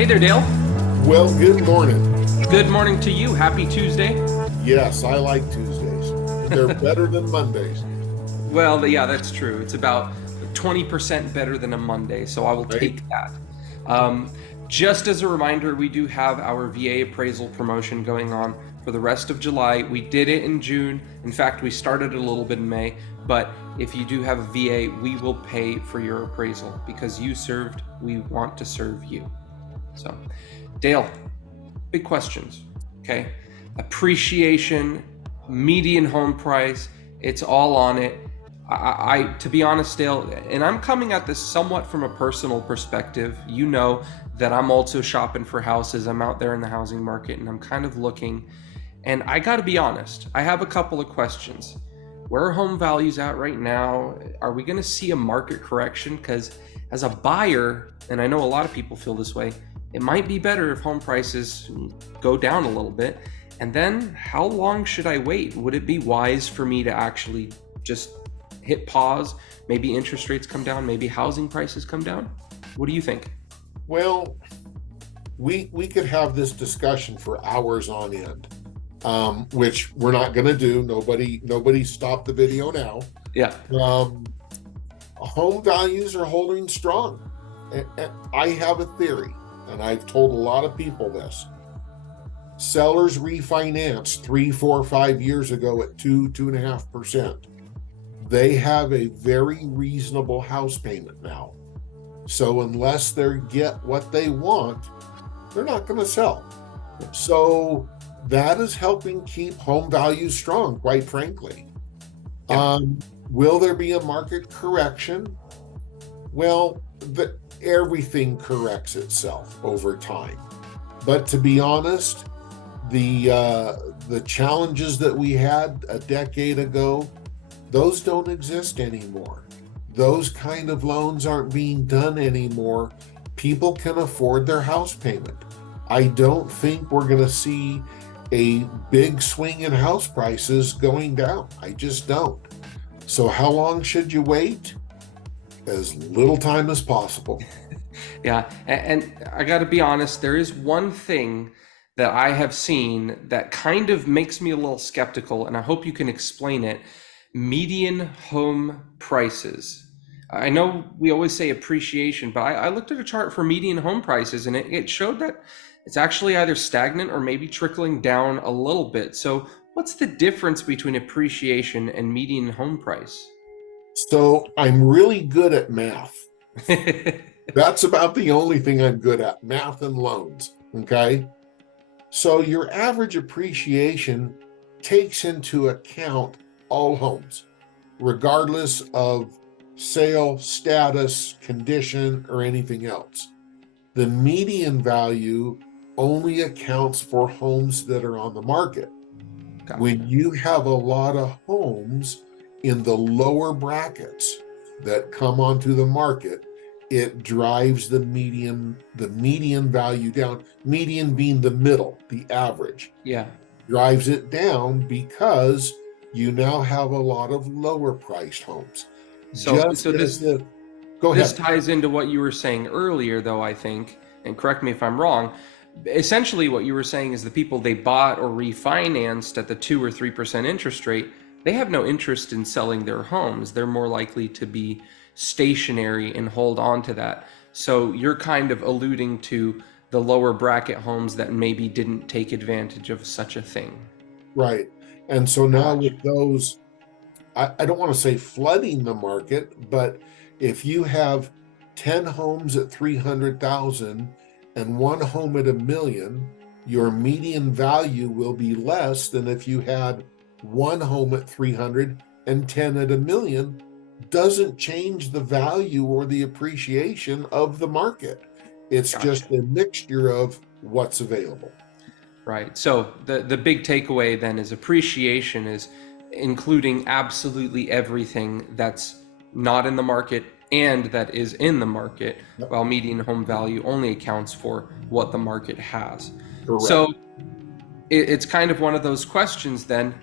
Hey there, Dale. Well, good morning. Good morning to you. Happy Tuesday. Yes, I like Tuesdays. They're better than Mondays, Well, yeah, that's true. It's about 20% better than a Monday, so I will right? take that. Um, just as a reminder, we do have our VA appraisal promotion going on for the rest of July. We did it in June. In fact, we started a little bit in May. But if you do have a VA, we will pay for your appraisal because you served. We want to serve you. So, Dale, big questions. Okay, appreciation, median home price. It's all on it. To be honest, Dale, and I'm coming at this somewhat from a personal perspective. You know that I'm also shopping for houses. I'm out there in the housing market and I'm kind of looking. And I got to be honest, I have a couple of questions. Where are home values at right now? Are we going to see a market correction? Because as a buyer, and I know a lot of people feel this way, it might be better if home prices go down a little bit. And then how long should I wait? Would it be wise for me to actually just hit pause? Maybe interest rates come down, maybe housing prices come down. What do you think? Well, we could have this discussion for hours on end, which we're not going to do. Nobody stop the video now. Yeah. Home values are holding strong. And I have a theory, and I've told a lot of people this. Sellers refinanced 3, 4, 5 years ago at 2.5%. They have a very reasonable house payment now. So unless they get what they want, they're not going to sell. So that is helping keep home values strong, quite frankly. Yeah. Will there be a market correction? Well, everything corrects itself over time. But to be honest, the challenges that we had a decade ago, those don't exist anymore. Those kind of loans aren't being done anymore. People can afford their house payment. I don't think we're going to see a big swing in house prices going down. I just don't. So how long should you wait? As little time as possible. Yeah. And I got to be honest, there is one thing that I have seen that kind of makes me a little skeptical, and I hope you can explain it. Median home prices. I know we always say appreciation, but I looked at a chart for median home prices and it showed that it's actually either stagnant or maybe trickling down a little bit. So what's the difference between appreciation and median home price? So I'm really good at math. That's about the only thing I'm good at, math and loans, okay? So your average appreciation takes into account all homes, regardless of sale, status, condition, or anything else. The median value only accounts for homes that are on the market. Gotcha. When you have a lot of homes in the lower brackets that come onto the market, it drives the median value down. Median being the middle, the average. Yeah. Drives it down because you now have a lot of lower priced homes. So this Go this ahead. ties into what you were saying earlier, though, I think, and correct me if I'm wrong. Essentially, what you were saying is the people they bought or refinanced at the 2 or 3% interest rate, they have no interest in selling their homes. They're more likely to be stationary and hold on to that. So you're kind of alluding to the lower bracket homes that maybe didn't take advantage of such a thing. Right. And so now Gotcha. with those, I don't want to say flooding the market, but if you have 10 homes at 300,000 and one home at $1 million, your median value will be less than if you had one home at 300 and 10 at $1 million. Doesn't change the value or the appreciation of the market. It's Gotcha. just a mixture of what's available. Right. So the big takeaway then is appreciation is including absolutely everything that's not in the market and that is in the market, Yep. while median home value only accounts for what the market has. Correct. So it's kind of one of those questions then.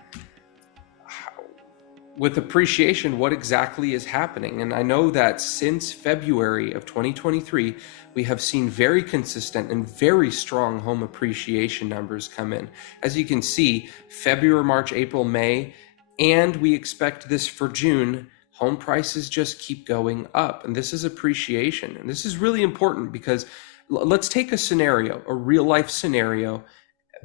with appreciation, what exactly is happening? And I know that since February of 2023, we have seen very consistent and very strong home appreciation numbers come in. As you can see, February, March, April, May, and we expect this for June, home prices just keep going up. And this is appreciation. And this is really important because let's take a scenario, a real life scenario,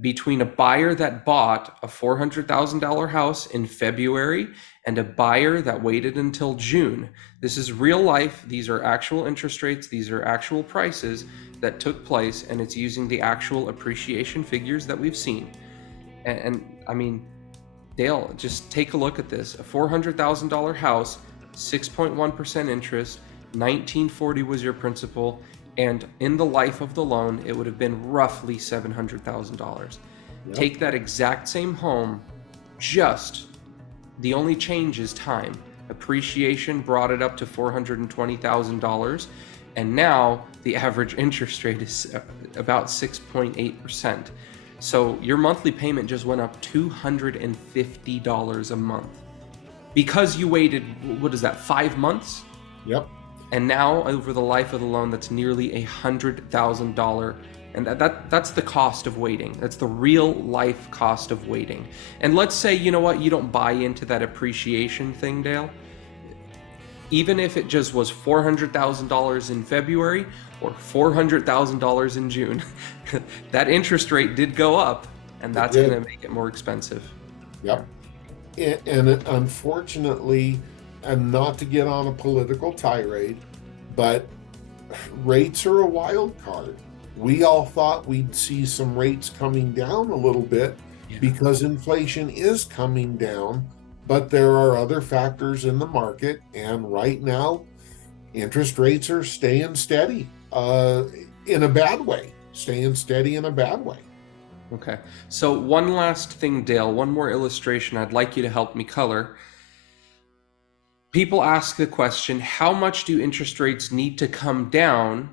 between a buyer that bought a $400,000 house in February and a buyer that waited until June. This is real life. These are actual interest rates. These are actual prices that took place, and it's using the actual appreciation figures that we've seen. And I mean, Dale, just take a look at this. A $400,000 house, 6.1% interest, 1940 was your principal, and in the life of the loan, it would have been roughly $700,000. Yep. Take that exact same home, just the only change is time. Appreciation brought it up to $420,000, and now the average interest rate is about 6.8%. So your monthly payment just went up $250 a month because you waited, what is that, 5 months? Yep. And now over the life of the loan, that's nearly $100,000. And that's the cost of waiting. That's the real life cost of waiting. And let's say, you know what, you don't buy into that appreciation thing, Dale. Even if it just was $400,000 in February or $400,000 in June, that interest rate did go up, and that's going to make it more expensive. Yep. And unfortunately, and not to get on a political tirade, but rates are a wild card. We all thought we'd see some rates coming down a little bit because inflation is coming down, but there are other factors in the market, and right now interest rates are staying steady in a bad way. Okay, so one last thing, Dale, one more illustration I'd like you to help me color. People ask the question, how much do interest rates need to come down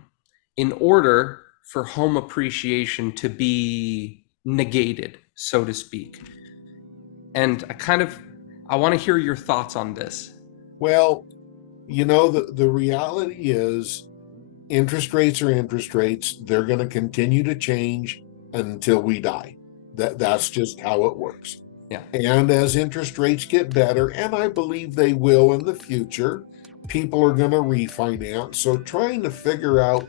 in order for home appreciation to be negated, so to speak? And I want to hear your thoughts on this. Well, you know, the reality is interest rates are interest rates. They're going to continue to change until we die. That's just how it works. Yeah. And as interest rates get better, and I believe they will in the future, people are going to refinance. So trying to figure out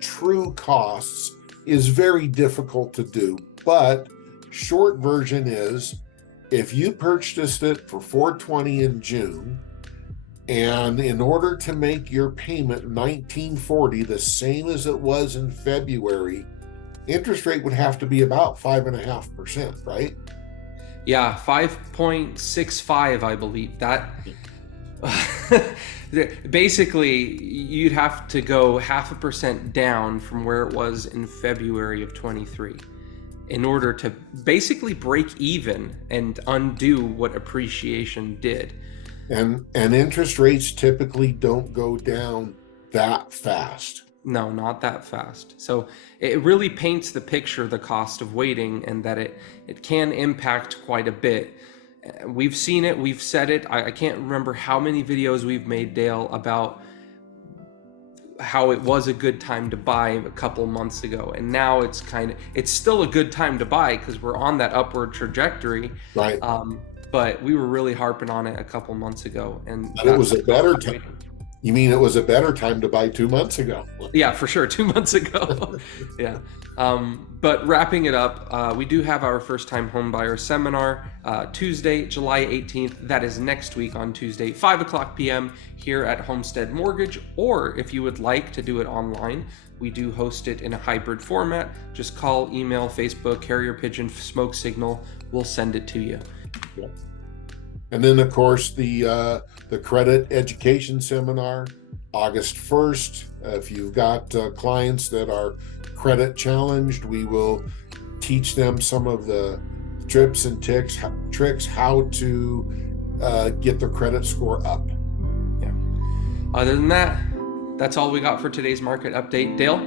true costs is very difficult to do. But short version is, if you purchased it for $420 in June, and in order to make your payment $1940, the same as it was in February, interest rate would have to be about 5.5%, right? Yeah, 5.65, I believe. That basically you'd have to go 0.5% down from where it was in February of 23 in order to basically break even and undo what appreciation did. And interest rates typically don't go down that fast. No, not that fast. So it really paints the picture, the cost of waiting, and that it can impact quite a bit. We've seen it, we've said it. I can't remember how many videos we've made, Dale, about how it was a good time to buy a couple months ago. And now it's still a good time to buy because we're on that upward trajectory. Right. But we were really harping on it a couple months ago. And it was a better time. You mean it was a better time to buy 2 months ago? Yeah, for sure. 2 months ago. Yeah. But wrapping it up, we do have our first time home buyer seminar Tuesday, July 18th. That is next week on Tuesday, 5:00 p.m. here at Homestead Mortgage. Or if you would like to do it online, we do host it in a hybrid format. Just call, email, Facebook, carrier pigeon, smoke signal. We'll send it to you. Yeah. And then, of course, the credit education seminar, August 1st. If you've got clients that are credit challenged, we will teach them some of the tips and tricks how to get their credit score up. Yeah. Other than that, that's all we got for today's market update. Dale,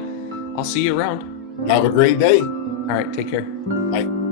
I'll see you around. Have a great day. All right, take care. Bye.